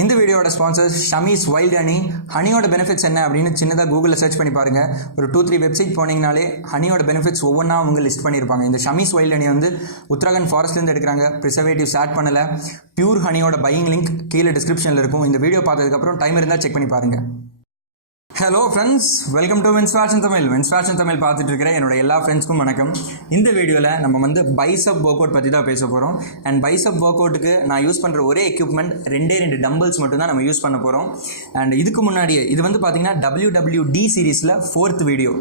இந்த வீடியோட sponsors ஷமீஸ் wild ஹனியோட benefits என்ன அப்படின்னு சின்னதாக கூகுளில் சர்ச் பண்ணி பாருங்கள். ஒரு 2-3 வெப்சைட் போனீங்கனாலே ஹனியோட பெனிஃபிட்ஸ் ஒவ்வொன்றா அவங்க லிஸ்ட் பண்ணியிருப்பாங்க. இந்த ஷமீஸ் வைல்ட் ஹனி வந்து உத்தராகண்ட் ஃபாரஸ்ட்லேருந்து எடுக்கிறாங்க. ப்ரிசர்வேட்டிவ்ஸ் ஆட் பண்ணலை. பியூர் ஹனியோட பையிங் லிங்க் கீழே டிஸ்கிரிப்ஷனில் இருக்கும். இந்த வீடியோ பார்த்ததுக்கப்புறம் டைம் இருந்தால் செக் பண்ணி பாருங்கள். Hello friends, welcome to Vins fashion Tamil. Vins fashion Tamil பார்த்துட்டு இருக்கிற என்னோட எல்லா ஃப்ரெண்ட்ஸ்க்கும் வணக்கம். இந்த வீடியோவில் நம்ம வந்து பைசப் ஒர்க் பற்றி தான் பேச போகிறோம். அண்ட் பைசப் ஒர்க் அவுட்டுக்கு நான் யூஸ் பண்ணுற ஒரே எக்யூப்மெண்ட் ரெண்டு டம்பிள்ஸ் மட்டும் தான் நம்ம யூஸ் பண்ண போகிறோம். அண்ட் இதுக்கு முன்னாடியே இது வந்து பார்த்தீங்கன்னா WWD சீரீஸில் 4th வீடியோ.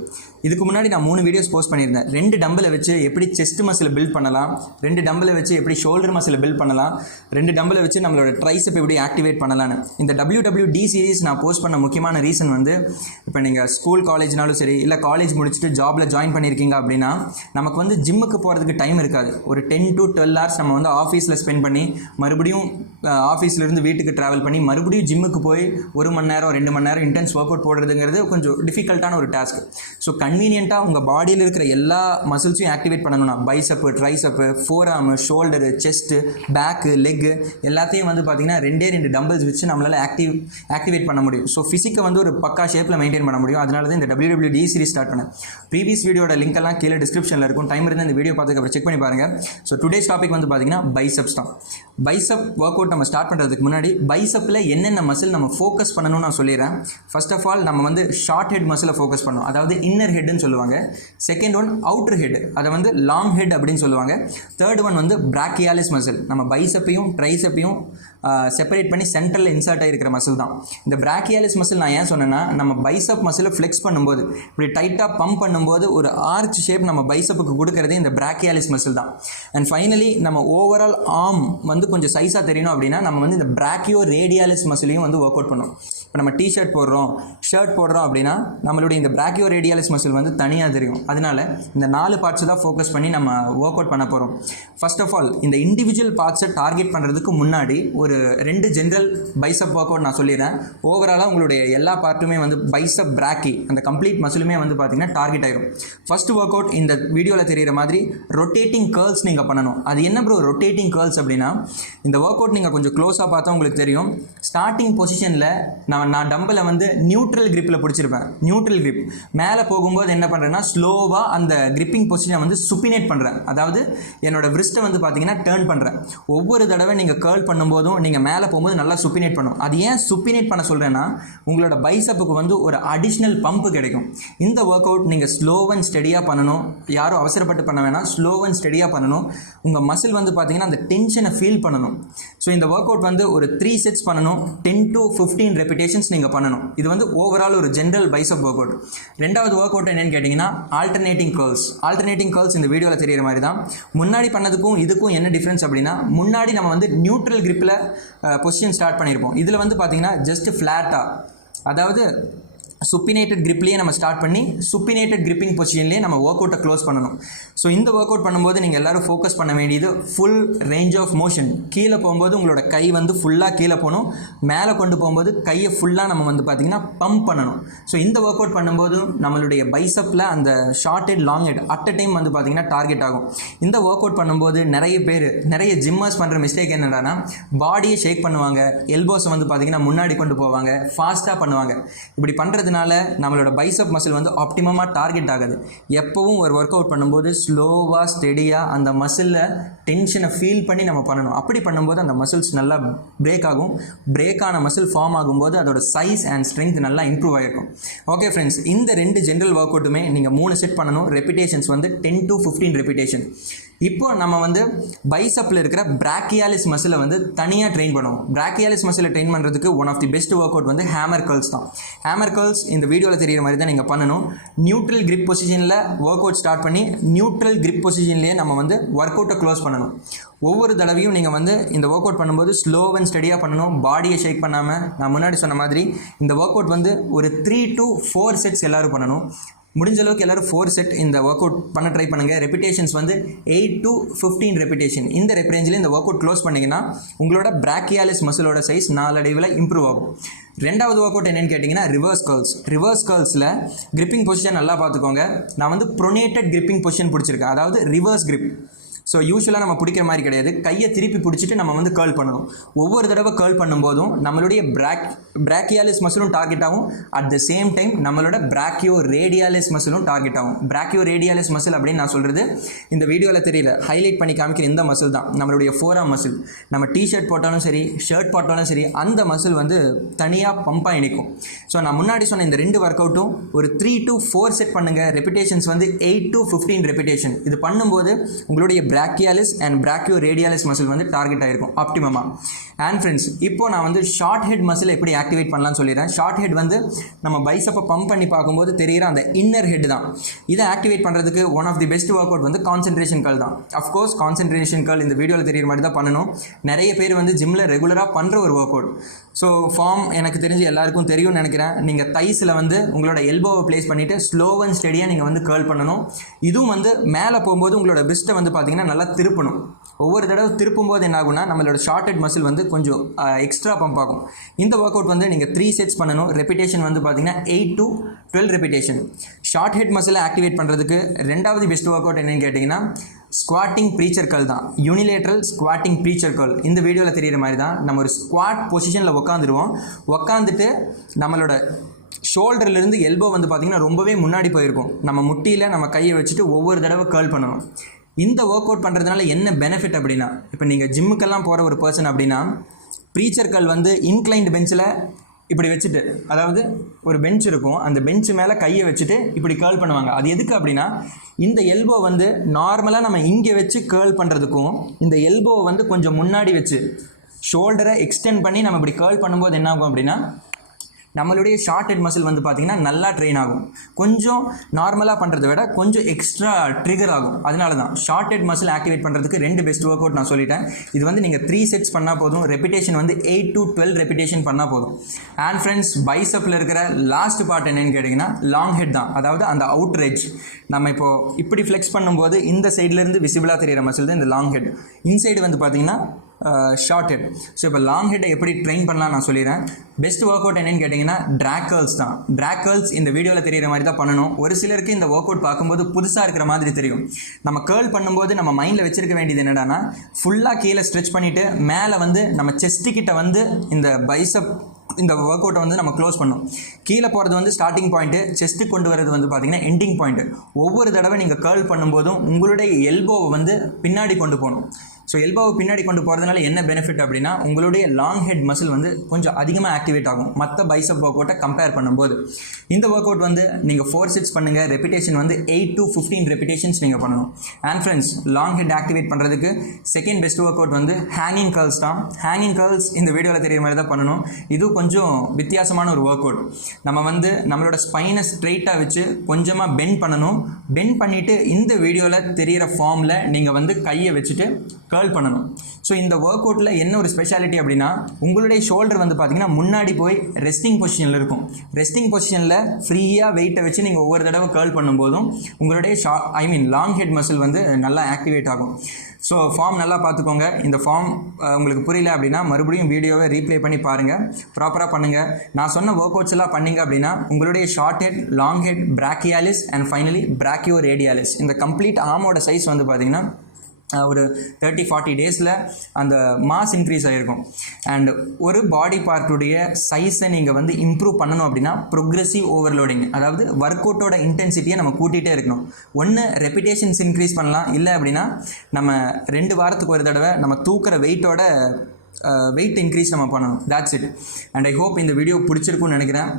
இதுக்கு முன்னாடி நான் 3 வீடியோஸ் போஸ்ட் பண்ணியிருந்தேன். 2 டம்பிளை வச்சு எப்படி செஸ்ட் மசில் பில்ட் பண்ணலாம், 2 டம்பிளை வச்சு எப்படி ஷோல்டர் மசில் பில்ட் பண்ணலாம், 2 டம்பிளை வச்சு நம்மளோட ட்ரைசெப் எப்படி ஆக்டிவேட் பண்ணலான்னு. இந்த WWD சீரீஸ் நான் போஸ்ட் பண்ண முக்கியமான ரீசன் வந்து, இப்போ நீங்கள் ஸ்கூல் காலேஜ்னாலும் சரி, இல்லை காலேஜ் முடிச்சுட்டு ஜாபில் ஜாயின் பண்ணியிருக்கீங்க அப்படின்னா நமக்கு வந்து ஜிம்முக்கு போகிறதுக்கு டைம் இருக்காது. ஒரு 10 to 12 hours நம்ம வந்து ஆஃபீஸில் ஸ்பெண்ட் பண்ணி மறுபடியும் ஆஃபீஸ்லேருந்து வீட்டுக்கு ட்ராவல் பண்ணி மறுபடியும் ஜிம்முக்கு போய் 1 மணி நேரம் 2 மணி நேரம் இன்டென்ஸ் ஒர்க் அவுட் போடுறதுங்கிறது கொஞ்சம் டிஃபிகல்ட்டான ஒரு டாஸ்க். ஸோ கன்வீனியண்ட்டாக உங்கள் பாடியில் இருக்கிற எல்லா மசில்ஸையும் ஆக்டிவேட் பண்ணணும்னா பைசப்பு, ட்ரைசப்பு, four ஆர்மு, shoulder, chest, bag, leg எல்லாத்தையும் வந்து பார்த்திங்கன்னா 2 டம்பிள்ஸ் வச்சு நம்மளால் ஆக்டிவேட் பண்ண முடியும். ஸோ ஃபிசிக்கை வந்து ஒரு பக்கா ஷேப்பில் மெயின்டைன் பண்ண முடியும். அதனால தான் இந்த WWD சீரிஸ் ஸ்டார்ட் பண்ணேன். ப்ரீவியஸ் வீடியோட லிங்க் எல்லாம் கீழே டிஸ்கிரிப்ஷனில் இருக்கும். டைம் இருந்தால் இந்த வீடியோ பார்த்துக்கப்புறம் செக் பண்ணி பாருங்கள். ஸோ டுடேஸ் டாபிக் வந்து பார்த்திங்கன்னா பைசப்ஸ் தான். பைசப் ஒர்க் அவுட் நம்ம ஸ்டார்ட் பண்ணுறதுக்கு முன்னாடி பைசப்பில் என்னென்ன மசில் நம்ம ஃபோக்கஸ் பண்ணணும்னு நான் சொல்லிடுறேன். ஃபர்ஸ்ட் ஆஃப் ஆல் நம்ம வந்து ஷார்ட் ஹெட் மசிலை ஃபோக்கஸ் பண்ணணும், அதாவது இன்னர் ஹெட்னு சொல்லுவாங்க. செகண்ட் ஒன் அவுட்டர் ஹெட், அதை வந்து லாங் ஹெட் அப்படின்னு சொல்லுவாங்க. தேர்ட் ஒன் வந்து பிராக்கியாலிஸ் மசில், நம்ம பைசப்பையும் ட்ரைசப்பையும் செப்பரேட் பண்ணி சென்ட்ரலில் இன்சர்ட் ஆகிருக்கிற மசில் தான். இந்த பிராக்கியாலிஸ் மசில் நான் ஏன் சொன்னேன்னா, நம்ம பைசப் மசிலை ஃப்ளெக்ஸ் பண்ணும்போது இப்படி டைட்டாக பம்ப் பண்ணும்போது ஒரு ஆர்ச் ஷேப் நம்ம பைசப்புக்கு கொடுக்கறதே இந்த பிராக்கியாலிஸ் மசில் தான். அண்ட் ஃபைனலி நம்ம ஓவரால் ஆர்ம் வந்து கொஞ்சம் சைஸாக தெரியணும் அப்படின்னா நம்ம வந்து இந்த பிராக்கியோ ரேடியாலிஸ் மசிலையும் வந்து ஒர்க் அவுட் பண்ணணும். இப்போ நம்ம டிஷர்ட் போடுறோம், ஷர்ட் போடுறோம் அப்படின்னா நம்மளுடைய இந்த பிராக்கியோ ரேடியாலிஸ் மசில் வந்து தனியாக தெரியும். அதனால இந்த 4 பார்ட்ஸை தான் ஃபோக்கஸ் பண்ணி நம்ம ஒர்க் அவுட் பண்ண போகிறோம். ஃபர்ஸ்ட் ஆஃப் ஆல் இந்த இண்டிவிஜுவல் பார்ட்ஸை டார்கெட் பண்ணுறதுக்கு முன்னாடி ஒரு 2 ஜென்ரல் பைசப் ஒர்க் அவுட் நான் சொல்லிடுறேன். ஓவராலாக உங்களுடைய எல்லா பார்ட்டுமே வந்து பைசப் பிராக்கி அந்த கம்ப்ளீட் மசிலுமே வந்து பார்த்தீங்கன்னா டார்கெட் ஆகிடும். ஃபர்ஸ்ட் ஒர்க் அவுட் இந்த வீடியோவில் தெரிகிற மாதிரி ரொட்டேட்டிங் கேர்ள்ஸ் நீங்கள் பண்ணணும். அது என்ன ப்ரோ ரொட்டேட்டிங் கேர்ள்ஸ் அப்படின்னா, இந்த ஒர்க் அவுட் நீங்கள் கொஞ்சம் க்ளோஸாக பார்த்தா உங்களுக்கு தெரியும். ஸ்டார்டிங் பொசிஷனில் நான் டம்பிளை வந்து நியூட்ரல் கிரிப்பில் பிடிச்சிருப்பேன். நியூட்ரல் கிரிப் மேலே போகும்போது என்ன பண்ணுறேன்னா ஸ்லோவாக அந்த கிரிப்பிங் பொசிஷனை வந்து சுப்பினேட் பண்ணுறேன். அதாவது என்னோட விரிஸ்ட்டை வந்து பார்த்தீங்கன்னா டேர்ன் பண்ணுறேன். ஒவ்வொரு தடவை நீங்கள் கேர்ள் பண்ணும்போதும் நீங்கள் மேலே போகும்போது நல்லா சுப்பினேட் பண்ணும். அது ஏன் சுப்பினேட் பண்ண சொல்கிறேன்னா, உங்களோட பைசப்புக்கு வந்து ஒரு அடிஷ்னல் பம்ப் கிடைக்கும். இந்த ஒர்க் அவுட் நீங்கள் ஸ்லோ அண்ட் ஸ்டெடியாக பண்ணணும். யாரும் அவசரப்பட்டு பண்ண வேணாம், ஸ்லோ அண்ட் ஸ்டெடியாக பண்ணணும். உங்கள் மசில் வந்து பார்த்தீங்கன்னா அந்த டென்ஷனை ஃபீல் பண்ணணும். ஸோ இந்த ஒர்க் அவுட் வந்து ஒரு 3 sets பண்ணணும். 10 to 15 ரெப்பிடேஷன்ஸ் நீங்கள் பண்ணணும். இது வந்து ஓவரால் ஒரு ஜென்ரல் பைசப் ஒர்க் அவுட். ரெண்டாவது ஒர்க் அவுட் என்னன்னு கேட்டிங்கன்னா ஆல்டர்னேட்டிங் கேர்ள்ஸ். ஆல்டர்னேட்டிங் கேர்ள்ஸ் இந்த வீடியோவில் தெரிகிற மாதிரி தான். முன்னாடி பண்ணதுக்கும் இதுக்கும் என்ன டிஃப்ரென்ஸ் அப்படின்னா, முன்னாடி நம்ம வந்து நியூட்ரல் கிரிப்பில் பொசிஷன் ஸ்டார்ட் பண்ணியிருப்போம். இதில் வந்து பார்த்தீங்கன்னா ஜஸ்ட் ஃப்ளாட்டாக, அதாவது சுப்பினேட்டட் கிரிப்லேயே நம்ம ஸ்டார்ட் பண்ணி சுப்பினேட்டட் கிரிப்பிங் பொசிஷன்லேயே நம்ம ஒர்க் அவுட்டை க்ளோஸ் பண்ணணும். ஸோ இந்த ஒர்க் அவுட் பண்ணும்போது நீங்கள் எல்லோரும் ஃபோக்கஸ் பண்ண வேண்டியது ஃபுல் ரேஞ்ச் ஆஃப் மோஷன். கீழே போகும்போது உங்களோட கை வந்து ஃபுல்லாக கீழே போகணும். மேலே கொண்டு போகும்போது கையை ஃபுல்லாக நம்ம வந்து பார்த்திங்கன்னா பம்ப் பண்ணணும். ஸோ இந்த ஒர்க் அவுட் பண்ணும்போது நம்மளுடைய பைசப்பில் அந்த short head long head at a time வந்து பார்த்திங்கன்னா டார்கெட் ஆகும். இந்த ஒர்க் அவுட் பண்ணும்போது நிறைய ஜிம்மர்ஸ் பண்ணுற மிஸ்டேக் என்னடானா, பாடியை ஷேக் பண்ணுவாங்க, எல்போஸை வந்து பார்த்திங்கன்னா முன்னாடி கொண்டு போவாங்க, ஃபாஸ்ட்டாக பண்ணுவாங்க. இப்படி பண்ணுறதுனால நம்மளோட பைசப் மசில் வந்து ஆப்டிமமாக டார்கெட் ஆகுது. எப்பவும் ஒரு ஒர்க் அவுட் பண்ணும்போது ஸ்லோவாக ஸ்டெடியாக அந்த மசிலில் டென்ஷனை ஃபீல் பண்ணி நம்ம பண்ணணும். அப்படி பண்ணும்போது அந்த மசில்ஸ் நல்லா பிரேக் ஆகும். பிரேக் ஆன மசில் ஃபார்ம் ஆகும்போது அதோட சைஸ் அண்ட் ஸ்ட்ரென்த் நல்லா இம்ப்ரூவ் ஆகிருக்கும். ஓகே ஃப்ரெண்ட்ஸ், இந்த 2 ஜென்ரல் ஒர்க் அவுட்டுமே நீங்கள் 3 செட் பண்ணணும். ரெப்பிடேஷன்ஸ் வந்து 10 to 15 ரெப்பிடேஷன். இப்போ நம்ம வந்து பைசப்பில் இருக்கிற பிராக்கியாலிஸ் மசிலை வந்து தனியாக ட்ரெயின் பண்ணுவோம். பிராக்கியாலிஸ் மசிலை ட்ரெயின் பண்ணுறதுக்கு one of the best work out வந்து ஹேமர் கர்ல்ஸ் தான். ஹேமர் கர்ல்ஸ் இந்த வீடியோவில் தெரிகிற மாதிரி தான் நீங்கள் பண்ணணும். நியூட்ரல் கிரிப் பொசிஷனில் ஒர்க் அவுட் ஸ்டார்ட் பண்ணி நியூட்ரல் கிரிப் பொசிஷன்லேயே நம்ம வந்து ஒர்க் அவுட்டை க்ளோஸ் பண்ணணும். ஒவ்வொரு தடவையும் நீங்கள் வந்து இந்த ஒர்க் அவுட் பண்ணும்போது ஸ்லோ அண்ட் ஸ்டெடியாக பண்ணணும், பாடியை ஷேக் பண்ணாமல். நான் முன்னாடி சொன்ன மாதிரி இந்த ஒர்க் அவுட் வந்து ஒரு 3 to 4 sets எல்லோரும் பண்ணணும். முடிஞ்ச அளவுக்கு எல்லோரும் 4 set இந்த ஒர்க் அவுட் பண்ண ட்ரை பண்ணுங்கள். ரெப்பிடேஷன்ஸ் வந்து 8 to 15 ரெப்பிடேஷன். இந்த ரேஞ்சில் இந்த ஒர்க் அவுட் க்ளோஸ் பண்ணிங்கன்னா உங்களோட பிராக்கியாலிஸ் மசிலோட சைஸ் நாளடைவில் இம்ப்ரூவ் ஆகும். ரெண்டாவது ஒர்க் அவுட் என்னென்னு கேட்டிங்கன்னா ரிவர்ஸ் கர்ல்ஸ். ரிவர்ஸ் கர்ல்ஸில் கிரிப்பிங் பொசிஷன் நல்லா பார்த்துக்கோங்க. நான் வந்து ப்ரொனேட்டட் கிரிப்பிங் பொசிஷன் பிடிச்சிருக்கேன், அதாவது ரிவர்ஸ் கிரிப். ஸோ யூஸ்வலாக நம்ம பிடிக்கிற மாதிரி கிடையாது. கையை திருப்பி பிடிச்சிட்டு நம்ம வந்து கேர்ள் பண்ணணும். ஒவ்வொரு தடவை கேர்ள் பண்ணும்போதும் நம்மளுடைய பிராக்கியாலிஸ் மசிலும் டார்கெட் ஆகும். அட் த சேம் டைம் நம்மளோட பிராக்கியோ ரேடியாலிஸ் மசிலும் டார்கெட் ஆகும். பிராக்கியோ ரேடியாலிஸ் மசில் அப்படின்னு நான் சொல்கிறது இந்த வீடியோவில் தெரியல, ஹைலைட் பண்ணி காமிக்கிற இந்த மசில் தான் நம்மளுடைய ஃபோராம் மசில். நம்ம டிஷர்ட் போட்டாலும் சரி, ஷர்ட் போட்டாலும் சரி, அந்த மசில் வந்து தனியாக பம்பாக இணைக்கும். ஸோ நான் முன்னாடி சொன்ன இந்த 2 ஒர்க் அவுட்டும் ஒரு 3 to 4 செட் பண்ணுங்கள். ரெப்பிடேஷன்ஸ் வந்து 8 to 15 ரெப்பிடேஷன். இது பண்ணும்போது உங்களுடைய brachialis and brachioradialis மசில் வந்து டார்கெட் ஆகிருக்கும் ஆப்டிமமாக. அண்ட் ஃப்ரெண்ட்ஸ், இப்போ நான் வந்து ஷார்ட் ஹெட் மசில் எப்படி ஆக்டிவேட் பண்ணலாம்னு சொல்லிடுறேன். ஷார்ட் ஹெட் வந்து நம்ம பைசப்பை பம்ப் பண்ணி பார்க்கும்போது தெரிகிற அந்த இன்னர் ஹெட் தான். இதை ஆக்டிவேட் பண்ணுறதுக்கு one of the best work out வந்து கான்சென்ட்ரேஷன் கர்ல் தான். அஃப்கோர்ஸ் கான்சென்ட்ரேஷன் கர்ல் இந்த வீடியோவில் தெரிகிற மாதிரி தான் பண்ணணும். நிறைய பேர் வந்து ஜிம்மில் ரெகுலராக பண்ணுற ஒரு ஒர்க் அவுட். ஸோ ஃபார்ம் எனக்கு தெரிஞ்சு எல்லாருக்கும் தெரியும்னு நினைக்கிறேன். நீங்கள் தைஸில் வந்து உங்களோட எல்போவை பிளேஸ் பண்ணிவிட்டு ஸ்லோ அண்ட் ஸ்டெடியாக நீங்கள் வந்து கேர்ள் பண்ணணும். இதுவும் வந்து மேலே போகும்போது உங்களோட பிஸ்ட்டை வந்து பார்த்தீங்கன்னா நல்லா திருப்பணும். ஒவ்வொரு தடவை திருப்பும் போது என்ன ஆகும்னா நம்மளோட ஷார்ட் ஹெட் மசில் வந்து கொஞ்சம் எக்ஸ்ட்ரா பம்ப் ஆகும். இந்த ஒர்க் அவுட் வந்து நீங்கள் 3 செட்ஸ் பண்ணணும். ரெப்பிடேஷன் வந்து பார்த்தீங்கன்னா 8 to 12 ரெப்பிடேஷன். ஷார்ட் ஹெட் மசிலை ஆக்டிவேட் பண்ணுறதுக்கு 2வது பெஸ்ட் ஒர்க் அவுட் என்னன்னு கேட்டிங்கன்னா ஸ்குவாட்டிங் ப்ரீச்சர் கர்ல் தான். யூனிலேட்ரல் ஸ்குவாட்டிங் ப்ரீச்சர் கர்ல் இந்த வீடியோவில் தெரிகிற மாதிரி தான். நம்ம ஒரு ஸ்குவாட் பொசிஷனில் உட்காந்துருவோம். உட்காந்துட்டு நம்மளோட ஷோல்டர்லேருந்து எல்போ வந்து பார்த்திங்கன்னா ரொம்பவே முன்னாடி போயிருக்கும். நம்ம முட்டியில் நம்ம கையை வச்சுட்டு ஒவ்வொரு தடவை கேர்ள் பண்ணணும். இந்த ஒர்க் அவுட் பண்ணுறதுனால என்ன பெனிஃபிட் அப்படின்னா, இப்போ நீங்கள் ஜிம்முக்கெல்லாம் போகிற ஒரு பர்சன் அப்படின்னா ப்ரீச்சர் கர்ல் வந்து இன்க்ளைன்டு பெஞ்சில் இப்படி வச்சுட்டு, அதாவது ஒரு பெஞ்ச் இருக்கும், அந்த பெஞ்சு மேலே கையை வச்சுட்டு இப்படி கேர்ள் பண்ணுவாங்க. அது எதுக்கு அப்படின்னா இந்த எல்போ வந்து நார்மலாக நம்ம இங்கே வச்சு கேர்ள் பண்ணுறதுக்கும் இந்த எல்போவை வந்து கொஞ்சம் முன்னாடி வச்சு ஷோல்டரை எக்ஸ்டெண்ட் பண்ணி நம்ம இப்படி கேர்ள் பண்ணும்போது என்ன ஆகும் அப்படின்னா நம்மளுடைய ஷார்ட் ஹெட் மசில் வந்து பார்த்திங்கன்னா நல்லா ட்ரெயின் ஆகும். கொஞ்சம் நார்மலாக பண்ணுறதை விட கொஞ்சம் எக்ஸ்ட்ரா ட்ரிகர் ஆகும். அதனால தான் ஷார்ட் ஹெட் மசில் ஆக்டிவேட் பண்ணுறதுக்கு 2 பெஸ்ட் ஒர்க் அவுட் நான் சொல்லிட்டேன். இது வந்து நீங்கள் 3 செட்ஸ் பண்ணால் போதும். ரெப்பிடேஷன் வந்து 8 to 12 ரெப்பிடேஷன் பண்ணால் போதும். அண்ட் ஃப்ரெண்ட்ஸ், பைசப்பில் இருக்கிற லாஸ்ட் பார்ட் என்னென்னு கேட்டிங்கன்னா லாங் ஹெட் தான். அதாவது அந்த அவுட்டர் எட்ஜ் நம்ம இப்போது இப்படி ஃப்ளெக்ஸ் பண்ணும்போது இந்த சைட்லேருந்து விசிபிளாக தெரிகிற மசில் தான் இந்த லாங் ஹெட். இன்சைடு வந்து பார்த்திங்கன்னா ஷார்ட் ஹெட். ஸோ இப்போ லாங் ஹெட்டை எப்படி ட்ரெயின் பண்ணலாம் நான் சொல்லிடுறேன். பெஸ்ட் ஒர்க் அவுட் என்னென்னு கேட்டிங்கன்னா ட்ராக் கர்ல்ஸ் தான். ட்ராக் கர்ல்ஸ் இந்த வீடியோவில் தெரிகிற மாதிரி தான் பண்ணணும். ஒரு சிலருக்கு இந்த ஒர்க் அவுட் பார்க்கும்போது புதுசாக இருக்கிற மாதிரி தெரியும். நம்ம கேர்ள் பண்ணும்போது நம்ம மைண்டில் வச்சிருக்க வேண்டியது என்னடானா ஃபுல்லாக கீழே ஸ்ட்ரெச் பண்ணிவிட்டு மேலே வந்து நம்ம செஸ்ட்டு கிட்ட வந்து இந்த பைசப் இந்த ஒர்க் அவுட்டை வந்து நம்ம க்ளோஸ் பண்ணணும். கீழே போகிறது வந்து ஸ்டார்டிங் பாயிண்ட்டு, செஸ்ட்டு கொண்டு வரது வந்து பார்த்திங்கன்னா எண்டிங் பாயிண்ட்டு. ஒவ்வொரு தடவை நீங்கள் கேர்ள் பண்ணும்போதும் உங்களுடைய எல்போவை வந்து பின்னாடி கொண்டு போகணும். ஸோ எல்போவை பின்னாடி கொண்டு போகிறதுனால என்ன பெனிஃபிட் அப்படின்னா உங்களுடைய லாங் ஹெட் மசில் வந்து கொஞ்சம் அதிகமாக ஆக்டிவேட் ஆகும் மற்ற பைசப் ஒர்க் அவுட்டை கம்பேர் பண்ணும்போது. இந்த ஒர்க் அவுட் வந்து நீங்கள் 4 செட்ஸ் பண்ணுங்கள். ரெப்பிடேஷன் வந்து 8 to 15 ரெப்பிடேஷன்ஸ் நீங்கள் பண்ணணும். And friends, long head activate பண்ணுறதுக்கு செகண்ட் பெஸ்ட் ஒர்க் அவுட் வந்து ஹேங்கிங் கர்ல்ஸ் தான். ஹேங்கிங் கர்ல்ஸ் இந்த வீடியோவில் தெரியுற மாதிரி தான் பண்ணணும். இது கொஞ்சம் வித்தியாசமான ஒரு ஒர்க் அவுட். நம்ம வந்து நம்மளோட ஸ்பைனை ஸ்ட்ரெயிட்டாக வச்சு கொஞ்சமாக பெண்ட் பண்ணணும். பெண்ட் பண்ணிவிட்டு இந்த வீடியோவில் தெரிகிற ஃபார்மில் நீங்கள் வந்து கையை வச்சுட்டு கேர்ள் பண்ணணும். ஸோ இந்த ஒர்க் அவுட்டில் என்ன ஒரு ஸ்பெஷாலிட்டி அப்படின்னா உங்களுடைய ஷோல்டர் வந்து பார்த்திங்கன்னா முன்னாடி போய் ரெஸ்டிங் பொசிஷனில் இருக்கும். ரெஸ்டிங் பொசிஷனில் ஃப்ரீயாக வெயிட்டை வச்சு நீங்கள் ஒவ்வொரு தடவை கேர்ள் பண்ணும்போதும் உங்களுடைய லாங் ஹெட் மசில் வந்து நல்லா ஆக்டிவேட் ஆகும். ஸோ ஃபார்ம் நல்லா பார்த்துக்கோங்க. இந்த ஃபார்ம் உங்களுக்கு புரியல அப்படின்னா மறுபடியும் வீடியோவை ரீப்ளே பண்ணி பாருங்கள், ப்ராப்பராக பண்ணுங்கள். நான் சொன்ன ஒர்க் அவுட்ஸ் எல்லாம் பண்ணிங்க அப்படின்னா உங்களுடைய short head, long head, brachialis and finally brachioradialis இந்த கம்ப்ளீட் ஆர்மோட சைஸ் வந்து பார்த்திங்கன்னா ஒரு 30-40 டேஸில் அந்த மாஸ் இன்க்ரீஸ் ஆகிருக்கும். அண்ட் ஒரு பாடி பார்ட்டுடைய சைஸை நீங்கள் வந்து இம்ப்ரூவ் பண்ணணும் அப்படின்னா ப்ரொக்ரெசிவ் ஓவர்லோடிங், அதாவது ஒர்க் அவுட்டோட இன்டென்சிட்டியை நம்ம கூட்டிகிட்டே இருக்கணும். ஒன்று ரெப்பிடேஷன்ஸ் இன்க்ரீஸ் பண்ணலாம், இல்லை அப்படின்னா நம்ம 2 வாரத்துக்கு ஒரு தடவை நம்ம தூக்குற வெயிட்டோட வெயிட் இன்க்ரீஸ் நம்ம பண்ணணும். that's it. And I hope இந்த வீடியோ பிடிச்சிருக்குன்னு நினைக்கிறேன்.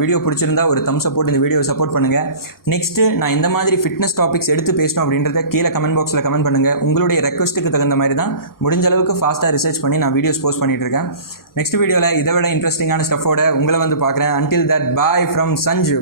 வீடியோ பிடிச்சிருந்தா ஒரு தம்ஸ் சப்போர்ட் இந்த வீடியோவை சப்போர்ட் பண்ணுங்கள். நெக்ஸ்ட்டு நான் இந்த மாதிரி ஃபிட்னஸ் டாபிக்ஸ் எடுத்து பேசணும் அப்படின்றத கீழே கமெண்ட் பாக்ஸில் கமெண்ட் பண்ணுங்கள். உங்களுடைய ரெக்வஸ்ட்டுக்கு தகுந்த மாதிரி தான் முடிஞ்ச அளவுக்கு ஃபாஸ்ட்டாக ரிசர்ச் பண்ணி நான் வீடியோஸ் போஸ்ட் பண்ணிகிட்டு இருக்கேன். நெக்ஸ்ட் வீடியோவில் இதை விட இன்ட்ரெஸ்டிங்கான ஸ்டஃபோட உங்களை வந்து பார்க்குறேன். until that, bye from Sanju.